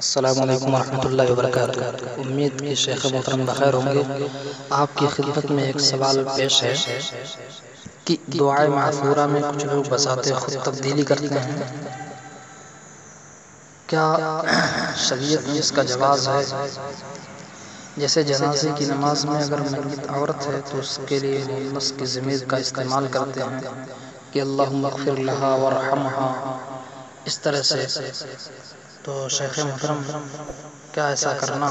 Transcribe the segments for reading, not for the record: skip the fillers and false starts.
السلام علیکم ورحمۃ اللہ وبرکاتہ۔ امید کی شیخ محترم بخیر ہوں گے۔ آپ کی خدمت میں ایک سوال پیش ہے کہ دعائے معثورہ میں کچھ لوگ بساتے خود تبدیلی کرتے ہیں، کیا شریعت میں اس کا جواز ہے؟ جیسے جنازے کی نماز میں اگر میت عورت ہے تو اس کے لیے مؤنث کی ضمیر کا استعمال کرتے ہیں کہ اللہم اغفر لہا وارحمہا، اس طرح سے۔ تو شیخ محترم، کیا ایسا کرنا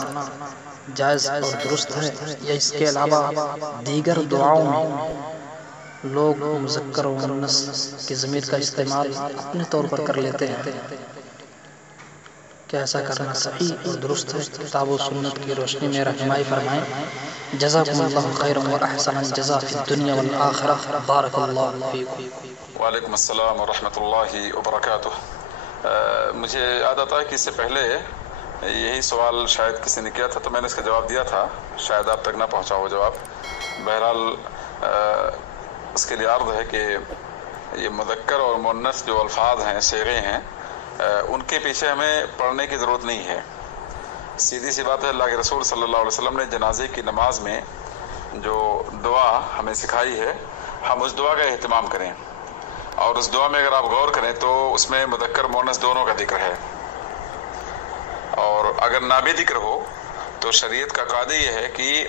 جائز اور درست ہے، یا اس کے علاوہ دیگر دعاؤں میں لوگ مذکر و مؤنث کی ضمیر کا استعمال اپنے طور پر کر لیتے ہیں؟ کیا ایسا کرنا صحیح اور درست ہے؟ کتاب و سنت کی روشنی میں رہنمائی فرمائیں۔ جزاکم اللہ خیرا و احسن الجزاء فی الدنیا والآخرہ، بارک اللہ فیکم۔ وعلیکم السلام ورحمۃ اللہ وبرکاتہ۔ مجھے یاد آتا ہے کہ اس سے پہلے یہی سوال شاید کسی نے کیا تھا تو میں نے اس کا جواب دیا تھا، شاید آپ تک نہ پہنچا ہو جواب۔ بہرحال اس کے لیے عرض ہے کہ یہ مذکر اور مؤنث جو الفاظ ہیں، صیغے ہیں، ان کے پیچھے ہمیں پڑھنے کی ضرورت نہیں ہے۔ سیدھی سی بات ہے، اللہ کے رسول صلی اللہ علیہ وسلم نے جنازے کی نماز میں جو دعا ہمیں سکھائی ہے، ہم اس دعا کا اہتمام کریں، اور اس دعا میں اگر آپ غور کریں تو اس میں مذکر مؤنث دونوں کا ذکر ہے، اور اگر نہ بھی ذکر ہو تو شریعت کا قاعدہ یہ ہے کہ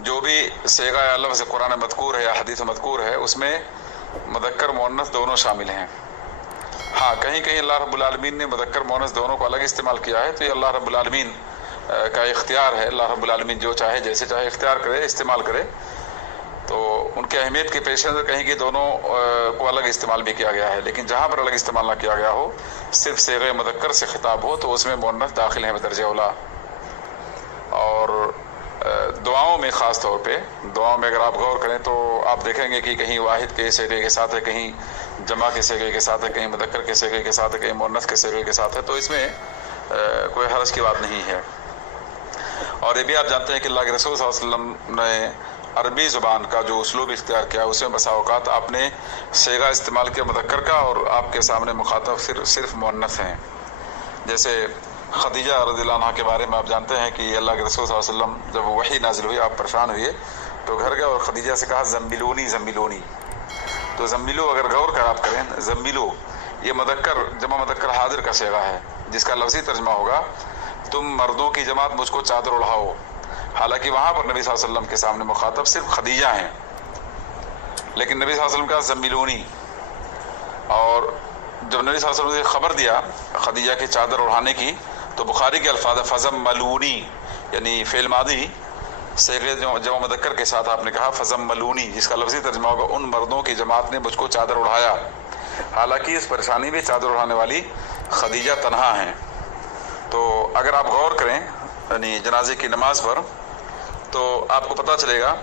جو بھی صیغہ یا لفظ قرآن مذکور ہے یا حدیث مذکور ہے اس میں مذکر مؤنث دونوں شامل ہیں۔ ہاں، کہیں کہیں اللہ رب العالمین نے مذکر مؤنث دونوں کو الگ استعمال کیا ہے، تو یہ اللہ رب العالمین کا اختیار ہے۔ اللہ رب العالمین جو چاہے جیسے چاہے اختیار کرے، استعمال کرے، تو ان کے اہمیت کے پیش نظر کہیں کہ دونوں کو الگ استعمال بھی کیا گیا ہے، لیکن جہاں پر الگ استعمال نہ کیا گیا ہو، صرف صیغہ مذکر سے خطاب ہو، تو اس میں مؤنث داخل ہیں بدرجہ اولیٰ۔ اور دعاؤں میں خاص طور پہ دعاؤں میں اگر آپ غور کریں تو آپ دیکھیں گے کہ کہیں واحد کے صیغے کے ساتھ ہے، کہیں جمع کے صیغے کے ساتھ ہے، کہیں مذکر کے صیغے کے ساتھ ہے، کہیں مؤنث کے صیغے کے ساتھ ہے، تو اس میں کوئی حرج کی بات نہیں ہے۔ اور یہ بھی آپ جانتے ہیں کہ اللہ کے رسول صلی اللہ علیہ وسلم نے عربی زبان کا جو اسلوب اختیار کیا، اس میں بسا اوقات آپ نے صیغہ استعمال کیا مذکر کا، اور آپ کے سامنے مخاطب صرف مؤنث ہیں۔ جیسے خدیجہ رضی اللہ عنہ کے بارے میں آپ جانتے ہیں کہ اللہ کے رسول صلی اللہ علیہ وسلم جب وحی نازل ہوئی، آپ پریشان ہوئے تو گھر گئے اور خدیجہ سے کہا زمبلونی زمبلونی۔ تو زمبلو اگر غور کر آپ کریں، زمبلو یہ مذکر جمع مذکر حاضر کا صیغہ ہے، جس کا لفظی ترجمہ ہوگا تم مردوں کی جماعت مجھ کو چادر اڑھاؤ۔ حالانکہ وہاں پر نبی صلی اللہ علیہ وسلم کے سامنے مخاطب صرف خدیجہ ہیں، لیکن نبی صلی اللہ علیہ وسلم کا زمبلونی۔ اور جب نبی صلی اللہ علیہ وسلم نے خبر دیا خدیجہ کی چادر اڑھانے کی، تو بخاری کے الفاظ فزم ملونی، یعنی فعل ماضی صیغے جمع مذکر کے ساتھ آپ نے کہا فزم ملونی، جس کا لفظی ترجمہ ہوگا ان مردوں کی جماعت نے مجھ کو چادر اڑھایا۔ حالانکہ اس پریشانی میں چادر اڑھانے والی خدیجہ تنہا ہیں۔ تو اگر آپ غور کریں یعنی جنازے کی نماز پر، تو آپ کو پتہ چلے گا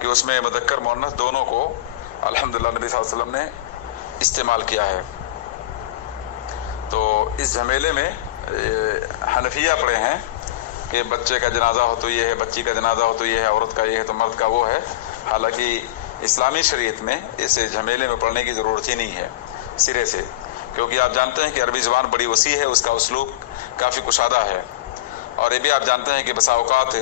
کہ اس میں مذکر مؤنث دونوں کو الحمدللہ نبی صلی اللہ علیہ وسلم نے استعمال کیا ہے۔ تو اس جھمیلے میں حنفیہ پڑھے ہیں کہ بچے کا جنازہ ہو تو یہ ہے، بچی کا جنازہ ہو تو یہ ہے، عورت کا یہ ہے تو مرد کا وہ ہے۔ حالانکہ اسلامی شریعت میں اس جھمیلے میں پڑھنے کی ضرورت ہی نہیں ہے سرے سے، کیونکہ آپ جانتے ہیں کہ عربی زبان بڑی وسیع ہے، اس کا اسلوب کافی کشادہ ہے، اور یہ بھی آپ جانتے ہیں کہ بسا اوقات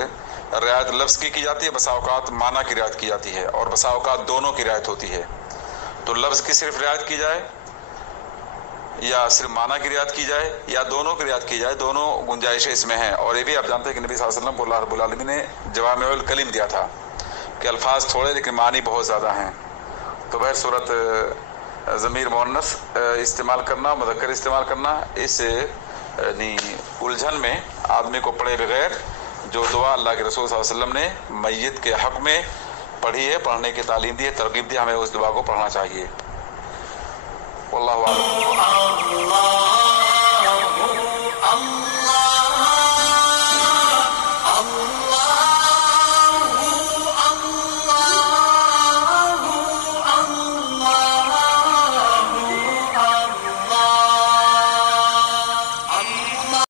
رعایت لفظ کی جاتی ہے، بسا اوقات معنی کی رعایت کی جاتی ہے، اور بسا اوقات دونوں کی رعایت ہوتی ہے۔ تو لفظ کی صرف رعایت کی جائے یا صرف معنی کی رعایت کی جائے یا دونوں کی رعایت کی جائے، دونوں گنجائشیں اس میں ہیں۔ اور یہ بھی آپ جانتے ہیں کہ نبی صلی اللہ علیہ وسلم کو اللہ رب العالمین نے جوامع الکلم دیا تھا کہ الفاظ تھوڑے لیکن معنی بہت زیادہ ہیں۔ تو بہر صورت ضمیر مؤنث استعمال کرنا، مذکر استعمال کرنا، اس الجھن میں آدمی کو پڑھے بغیر جو دعا اللہ کے رسول صلی اللہ علیہ وسلم نے میت کے حق میں پڑھی ہے، پڑھنے کی تعلیم دی ہے، ترغیب دی، ہمیں اس دعا کو پڑھنا چاہیے۔ واللہ اعلم۔